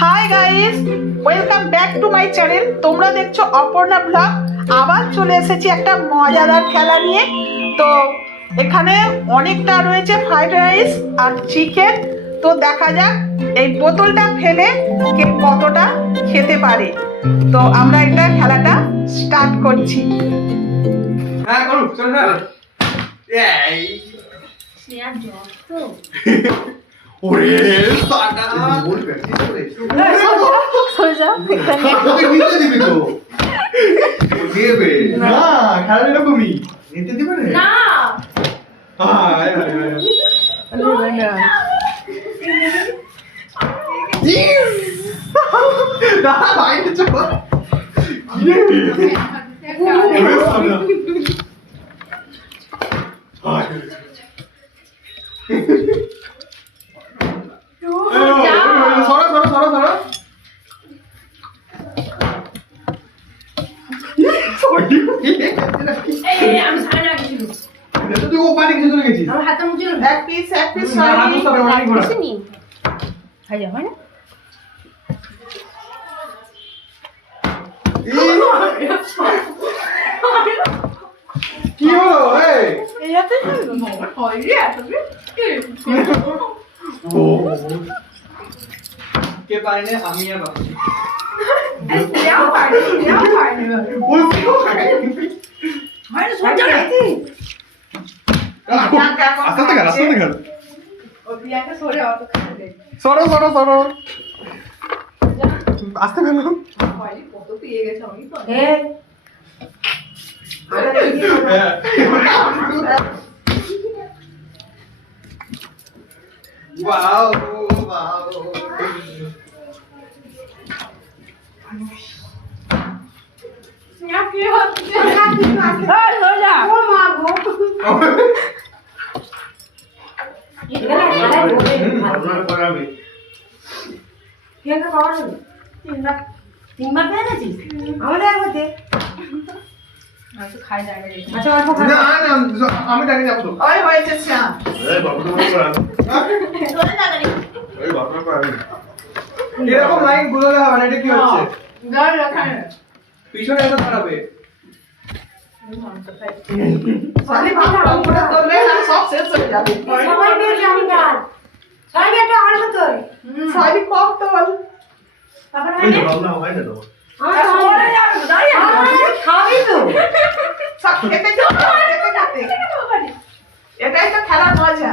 Hi guys, welcome back to my channel. তোমরা দেখছো Aparna blog. আবার চলে এসেছি একটা মজাদার খেলা নিয়ে। তো এখানে অনেকটা রয়েছে ফ্রাইড রাইস আর চিকেন। তো দেখা যাক এই বোতলটা ফেলে কে কতটা খেতে পারে। তো আমরা একটা খেলাটা স্টার্ট করছি। হ্যাঁ করুক, চল না। এই স্নেহার জ্বর তো। ওরে সাটা বল প্র্যাকটিস করে সোজা তোকে নিতে দিবি তো দেবে না, খেলা এরকমই নিতে দিবে না। না হায় হায় হায় না বাইরে চল ওরে সাটা হায় সরো সরো সরো সরো এই আমি সামনে রাখছি তুই ও পানি খেতে চলে গেছিস। আমার হাতে মুছে এক পিস না, হাত ধরে অনেক ঘোরা। নি খাই যা হয় না কি হলো এই এইটাতে হয় রে আসলে ও কে পারে না আমি আর বাবা দেও পারে বলছি ও খাই হয় না সোজা রাখছি আস্তে গেল আস্তে গেল ও দিয়াকে সরে অত খাতে দে সরো সরো সরো আস্তে গেল হয় কত পেয়ে গেছে আমি তো ওয়াও ওয়াও স্নেহা কি হচ্ছে এই সোজা ও মা গো তিনবার পেয়ে গেছিস আমাদের একবার দে আচ্ছা খাই দাঁড়িয়ে আচ্ছা অল্প খা না না আমি ডাকি যাব তো ওই হয়েছে শ্যাম। এই বাবু তো মনে করা চলে তাড়াতাড়ি এই বাবু করা এরকম লাইন গুলোলে হবে না। এটা কি হচ্ছে গাল রাখা পিছনে এসে দাঁড়াবে সরি বাবা, ওটা তোলে না সব শেষ হয়ে যাবে। সবাই পেয়ে যাবি না সবাই একটা অল্প তোর সরি কম তোল। তারপর এই যে বাবু না হয় না তো আমার সরে যাবে দাঁড়িয়ে খাবি তো সব খেতে খেতে এটাই তো খেলার মজা।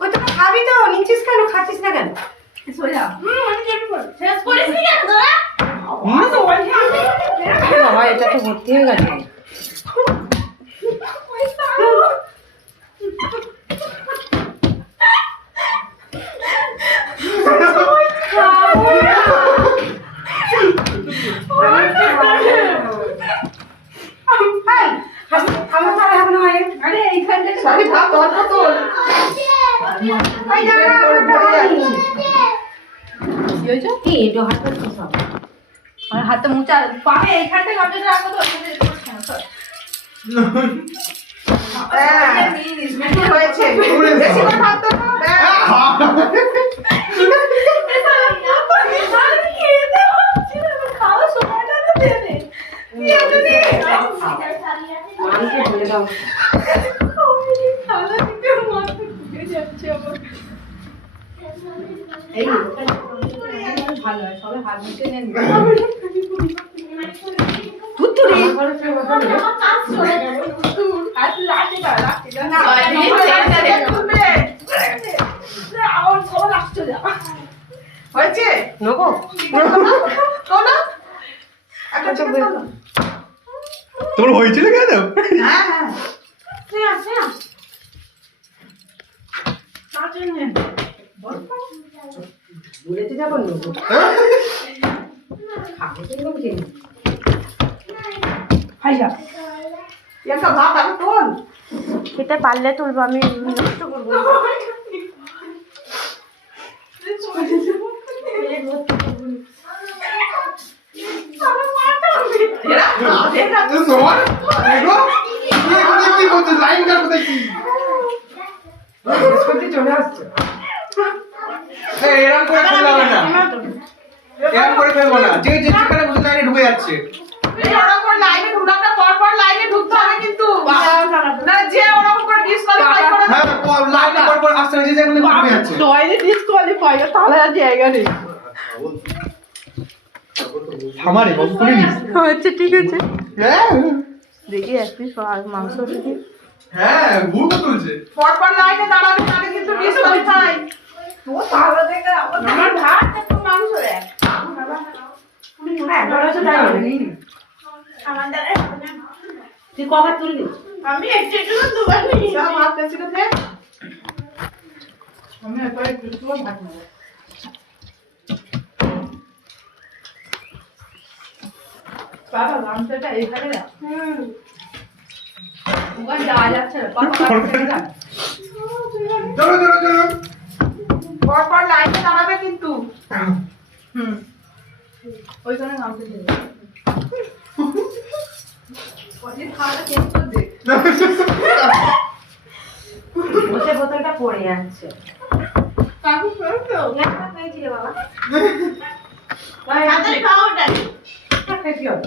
ওই তো খাবি তো নিচ্ছিস কেন খাচ্ছিস না কেন সোজা আমি কেন বল শেষ করিস নি কেন তোরা বাবা এটা তো ভর্তি হয়ে গেছে আমার তারা হবে না আরে এইখান থেকে সরি ভাত অল্প তোল। এই না কি এটা হাত করতে সব আমার হাতে মুচা পাবে এইখান থেকে আপনি রাখো তো ওখানে হ্যাঁ, বেশি হয়েছে। বেশি করে ভাত তোল। মানকে বলে দাও এই ভালো হয় সবাই হাত মুখে নেন তুতুরি হয়েছে? নগো তোলো। একটা চিকেন তোলো। তোমার হয়েছিল কেন হ্যাঁ, হ্যাঁ। বলেতে যাবো নগো খাবো তো নগো কেন ভাইয়া একটা ভাত আরো তোল। খেতে পারলে তুলবো আমি নষ্ট করবো এরা খাবে না। সোর দেখো কি করতে লাইন কাটতে দেখি চলে আসছে এরকম করে খেলা হবে না। এরকম করে ফেলবো না, যে যেখানে বসে লাইনে ঢুকে যাচ্ছে। ওরকম লাইনে ঢুকলাম না, পর লাইনে ঢুকতে হবে কিন্তু না, যে ওরকম করে ডিসকোয়ালিফাই করে হ্যাঁ লাইনে পর আসছে না, যে যেখানে ঢুকে যাচ্ছে। নয়নে ডিসকোয়ালিফাই, তাহলে আর জায়গা নেই। থামারে বস করে নিস। আচ্ছা ঠিক আছে, হ্যাঁ দেখি এক পিস মাংস দিদি। হ্যাঁ ভুল তুলছে। পর লাইনে দাঁড়াবে, তাহলে কিন্তু ডিসকোয়ালিফাই। আমার ভাত একটু মাংস দেয় আমার দ্বারা তুই কবার তুলবি? আমি একটু একটু দুবার নিই সব ভাত পেয়েছি রে। আমি একবার একটু ভাত নেব। বাবা লাঞ্চটা এখানে না। ওখানে যাওয়া যাচ্ছে না পাপা চলো চলো চলো। পর লাইনে দাঁড়াবে কিন্তু। ওইখানে নামতে দেবে। ওই খাওয়াটা চেঞ্জ করে দে। বসে বোতলটা পড়ে যাচ্ছে। কাকু ফেলছো? একটা পেয়েছি রে বাবা। তাড়াতাড়ি খাও ওটা খেয়েছি হবে।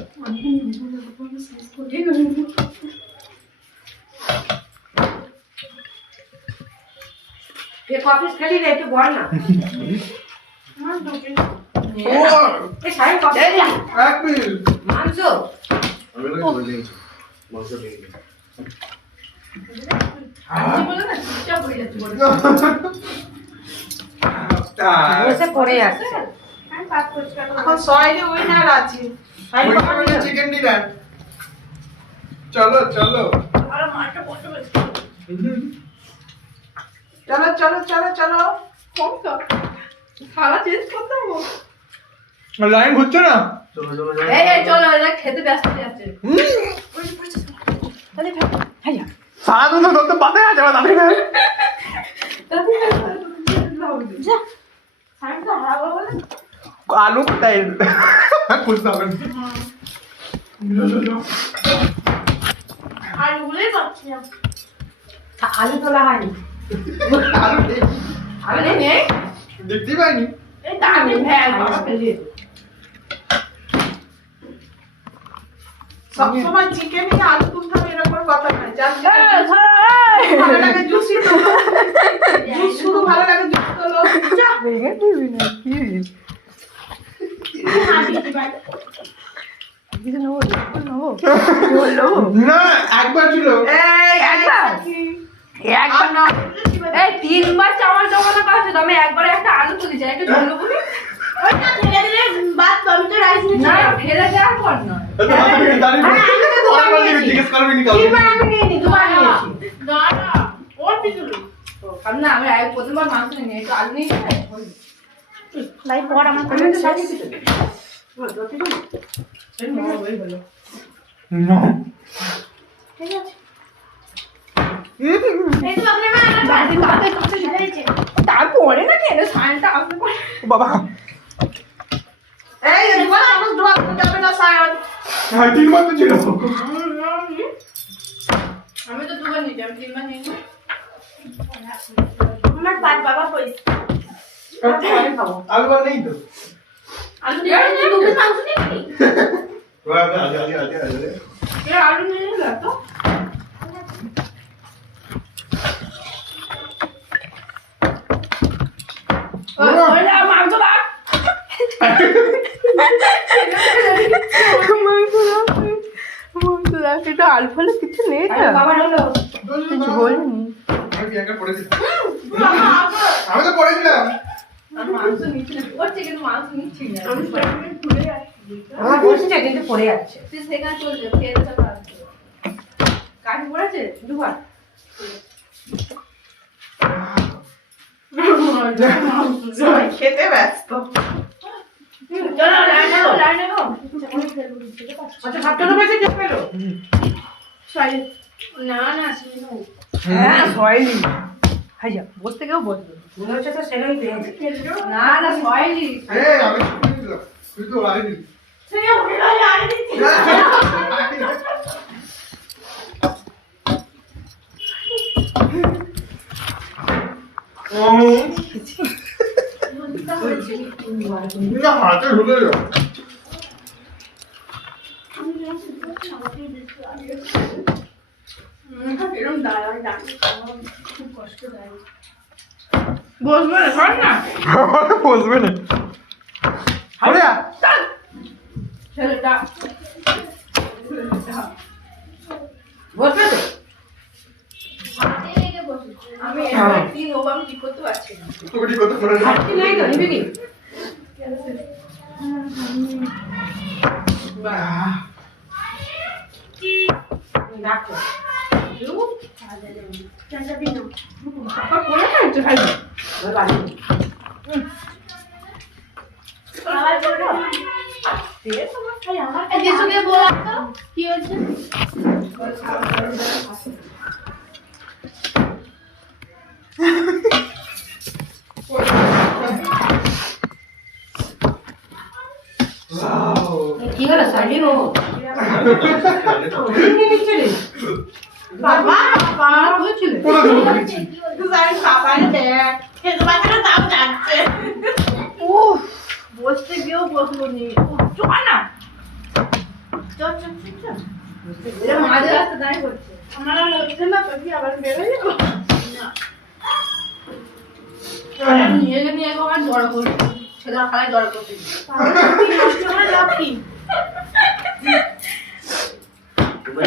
এ কফি খেলি রে, একটু বল না। ও এ সাহেব কফি এক মিনিট। মাংস আমি লোকে বলে দিয়েছি মাংস দিয়ে দিই। আমি বলে না চিপটা পড়ে যাচ্ছে বলে। বসে পড়ে যাচ্ছে। আমি পাস পরিষ্কার করব এখন সয়েলে উইনার আছে। Chicken dinner. চলো চলো। আর মাছটা কত বেশি চলো চলো চলো চলো, কম তো খাওয়া চেঞ্জ করতে হবে। লাইন ঘুরছে না। চলো চলো এই চলো এরা খেতে ব্যস্ত হয়ে যাচ্ছে সারাদিন তো ধরতে পাতে আছে আমার দাবি না। যা সাইডটা হারাবো বলে আলু কোথায় খুঁজতে হবে না। আর ভুলেই পাচ্ছি না আলু তোলা হয়নি। আলু নেই। আরে নেই দেখতেই পাইনি। এই দামি ভ্যান বাবা ফেলে সবসময় চিকেন নিয়ে আলু তুলতে হবে এরকম কথা নয়। যার ভালো লাগে জুসি তো জুস, শুধু ভালো লাগে জুস তোলো। যা ভেঙে দিবি না কি কিছু নেবো নেবো না একবার ছিল। এই একবার একবার না এই তিনবার চাওয়াল জমানো কাছে আমি একবার একটা আলু তুলি যাই একটু ঝোল বলি ওইটা ফেলে দিলে বাদ আমি তো রাইস নিচ্ছি না ফেলে দেওয়ার পর না জিজ্ঞেস করবি নি কাউকে। তিনবার আমি নিয়ে নি, দুবার নিয়েছি। না না ওর পিছনে আমি না আমি আগে প্রথমবার মাংস নিয়ে একটু আলু নিয়ে যাই লাই পর আমার আমি তো সাজিয়ে দিতে। না। ঠিক আছে এই তো আপনি না বাড়ি বাড়ি করতে শিখেছে তারপরে না কেন সাইনটা আসবে পরে বাবা এই দুবার চামচ ধোয়া যাবে না সায়ন। হ্যাঁ তিনবার তো ছিল। আমি তো দুবার নিয়েছি আমি তিনবার নিয়েছি আমার পাঁচ বাবা পয়সা আলু বার নেই তো। আলু দিয়ে দু পিস মাংস নিবি এ আলু নিয়ে নিলা তো ওই মাংস দাও এটা আলু ফালু কিছু নেই বাবা হলো কিছু বলিনি। আমি কি একটা পড়েছি। বাবা আমি তো পড়েছিলাম। মাংস নিচ্ছি না করছে কিন্তু মাংস নিচ্ছি না আমি ঘুরে আসছি আমার বসেছে কিন্তু পড়ে যাচ্ছে। তুই সেখানে চলছে ফের চাপা কাটি পড়েছে দুবার সবাই খেতে ব্যস্ত। চলো লাইনে গো লাইনে গো আচ্ছা ভাতটা তো বেশি খেয়ে ফেলো। না না শুনো হ্যাঁ সয়েলি হাইয়া বসতে কেউ বসবে। মনে হচ্ছে তো সেটাই পেয়েছি। না না সয়েলি এই আমি পড়েছিলাম। তুই তো আগে দিলি। সে উড়ে আড়ে দিচ্ছি না হাতে ঢুকে যাও। এরকম দাঁড়ায় খুব কষ্ট দেয়। বসবে না, শোন না। বসবে না। আরে ছেলেটা বসবে তো? আমি কি নেবো, আমি ঠিক করতে পারছি না। তোকে ঠিক করতে পারে না। কি নাই তো, নিবি কি? রাখো। পাপা করে খাইছে খাইবে। ওই বাড়ি। যেসুকে বলা তো কি হয়েছে? কি হলো সাইডে নো? বাবা বাবা হয়েছিল। উফ, বসতে গিয়েও বসবো নি। চল না। এরকম মাঝে রাস্তা দাঁড়িয়ে পড়ছে। আমার আর হচ্ছে না, তুমি আবার বেরোই যাবো। নিয়ে নিয়ে আমার জড়ো করছে, ছেলে খালায় জড়ো করতে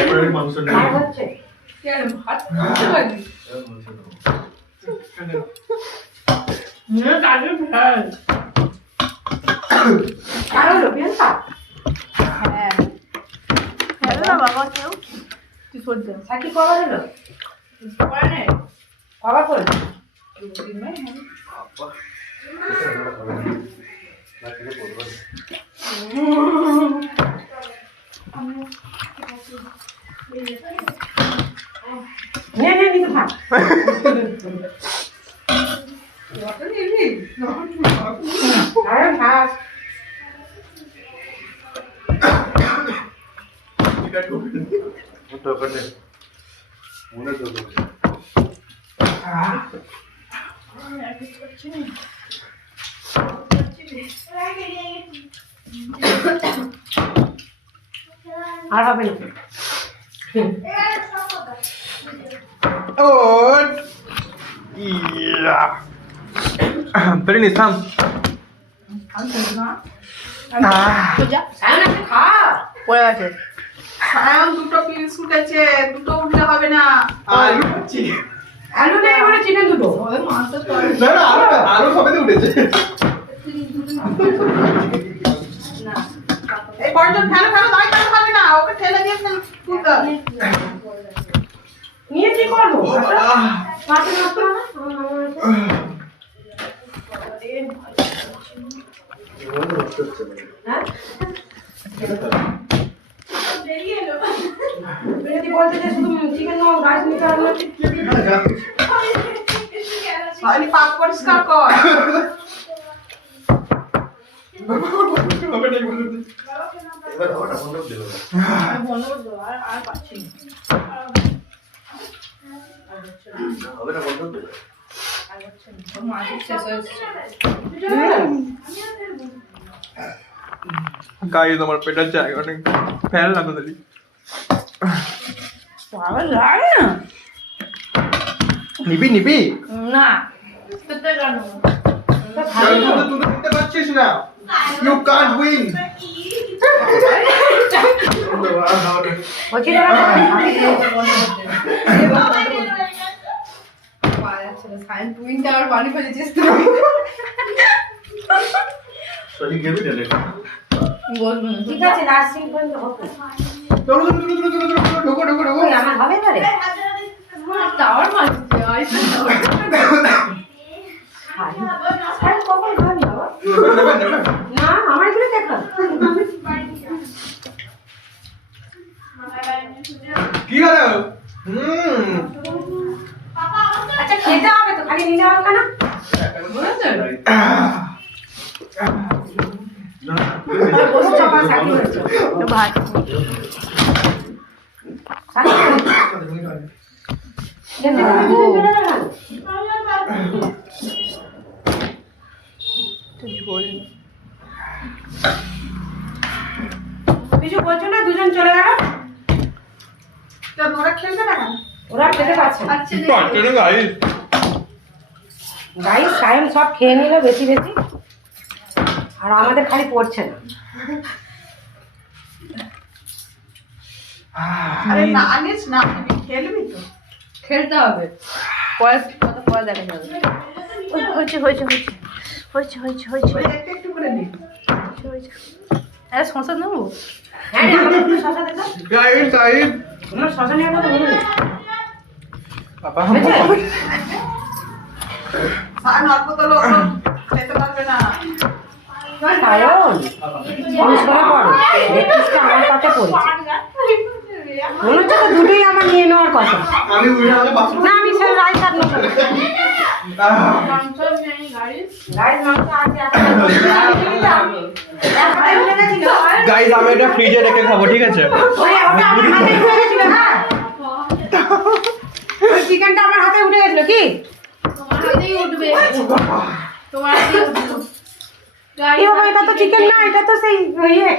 একবারে মাংস নেই। আর হচ্ছে ভাত খেতে পারি। কাজে ফেল। আর হলো পেনটা? হ্যাঁ হ্যালো না বাবা, কেউ তুই সহ্য সাকি কবার হলো? করে নে। কবার করে? নে নে নিতে থাক। আরে ভাত আর হবে না। Perini, থাম। সায়ন আপনি খা। পড়ে গেছে। সায়ন দুটো পিস উঠেছে, দুটো উঠলে হবে না। আলু খাচ্ছি। আলু নেই বলে চিকেন দুটো। ওই মাংস তো না না আলু না, আলু সবেতে উঠেছে। না। এই বর্জন ফেলে ফেলে দাঁড়িয়ে থাকতে হবে না, ওকে ঠেলে দিয়ে তুলতে হবে। নিয়ে কি করবো? ও বাবা। মাছ নষ্ট না। হ্যাঁ? যদি বলতে যে শুধু চিকেন নাও, রাইস নিতে হবে না। সায়নি পাক পরিষ্কার কর। এবার ওটা বন্ধ করে দিল। আমি বন্ধ করে দেবো, আর পাচ্ছি না। হবে না বন্ধ করে দিল। আর হচ্ছে না। ওর মাছ শেষ হয়ে এসছে। গাইস আমার পেটের জায়গা অনেক ফেল না তাড়াতাড়ি বাবা লাগে না। নিবি নিবি না। খেতে কেন? তুই দেখতে পাচ্ছিস না? You can't win. বলছি দাদা সায়েন্স টুইনটা আর বাড়ি ফেলেছিস তো। সরি গেবি না লেখা। বলবো না। ঠিক আছে নার্সিং পর্যন্ত হবে। চলো চলো চলো চলো চলো চলো ঢোকো ঢোকো ঢোকো। ওই আমার হবে না রে। টাওয়ার মারছে আইসা স্যার কখন খাবি বাবা? নেবে নেবে। না আমার এগুলো দেখা। কি হলো? আচ্ছা খেতে হবে তো, খালি নিলে হবে না? বসে চাপা সাকি হয়েছে। ভাই সাকি বলছো না দুজন চলে গেল, তো ওরা খেলবে না কেন? ওরা খেতে পারছে না। আচ্ছা পাঁচজনে গাইস গাইস সায়ন সব খেয়ে নিল বেশি বেশি, আর আমাদের খালি পড়ছে না। আরে না আনিস না, তুই খেলবি তো। খেলতে হবে, পরে কত পরে দেখা যাবে। হয়েছে হয়েছে হয়েছে হয়েছে হয়েছে হয়েছে ওই একটু একটু করে নে। হয়েছে। আরে শশা নেবো? হ্যাঁ রে, আমাকে একটু শশা দে তো। গাইস গাইস তোমার শশা নেওয়ার কথা বলো না। বাবা হয়েছে? সায়ন অল্প তো লোক খেতে পারবে না। সায়ন তুমি সরে পড়ো, দেখছিস তো আমার পাতে পড়েছে। মনে হচ্ছে তো দুটোই আমার নিয়ে নেওয়ার কথা। আমি উঠে আমাকে বাসন না আমি সে রাইস আর নেবো না। মাংস নেই গাইস। রাইস মাংস আছে, একটা উঠে গেছিল। গাইস আমি এটা ফ্রিজে রেখে খাবো, ঠিক আছে? ওই ওটা আমার হাতে উঠে গেছিল, হ্যাঁ। ওই চিকেনটা আমার হাতে উঠে গেছিল কি? তোমার হাতেই উঠবে, তোমার হাতেই উঠবে। এই বাবা, এটা তো চিকেন না, এটা তো সেই ইয়ে।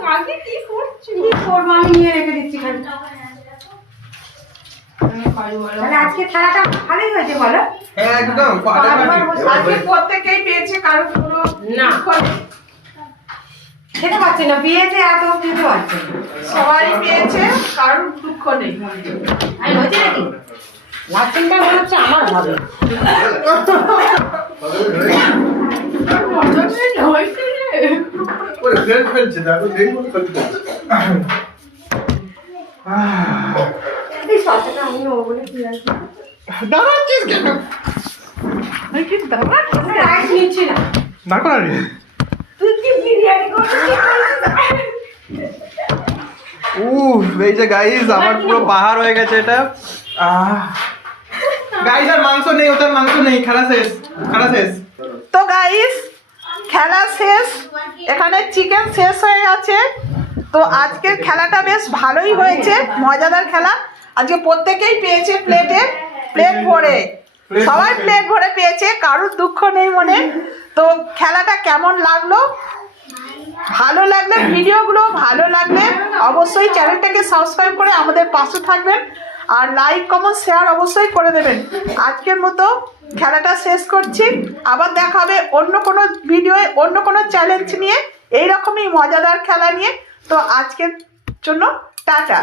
কাকে কি করছো? কি করবো, আমি নিয়ে রেখে দিচ্ছি খালি। তাহলে আজকে খেলাটা ভালোই হয়েছে বলো? হ্যাঁ একদম আজকে প্রত্যেকেই পেয়েছে, কারো কোনো না। দুঃখ নেই। খেতে পারছি না, পেয়েছে এত খেতে পারছে না। সবাই পেয়েছে, কারোর দুঃখ নেই। আর হয়েছে নাকি? লাস্টিংটা মনে হচ্ছে আমার হবে। হয়েছে রে। ওরে ফেল ফেলছে, দেখো দেখো ফেলছে। এই শসাটা আমি নেবো বলে কি আছে? দাঁড়াচ্ছিস কেন? আমি কি দাদা? আমরা রাইস নিচ্ছি না। না করি তুই কি বিরিয়ানি করছিস? এই যে গাইস আমার পুরো বাহার হয়ে গেছে এটা। গাইস আর মাংস নেই, ওটার মাংস নেই, খেলা শেষ, খেলা শেষ। তো গাইস খেলা শেষ, এখানে চিকেন শেষ হয়ে গেছে। তো আজকের খেলাটা বেশ ভালোই হয়েছে, মজাদার খেলা। আজকে প্রত্যেকেই পেয়েছে প্লেট ভরে, সবাই প্লেট ভরে পেয়েছে, কারোর দুঃখ নেই মনে। তো খেলাটা কেমন লাগলো? ভালো লাগলে, ভিডিওগুলো ভালো লাগলে অবশ্যই চ্যানেলটাকে সাবস্ক্রাইব করে আমাদের পাশে থাকবেন, আর লাইক কমেন্ট শেয়ার অবশ্যই করে দেবেন। আজকের মতো খেলাটা শেষ করছি, আবার দেখা হবে অন্য কোনো ভিডিওয়ে, অন্য কোনো চ্যালেঞ্জ নিয়ে, এইরকমই মজাদার খেলা নিয়ে। তো আজকের জন্য টাটা।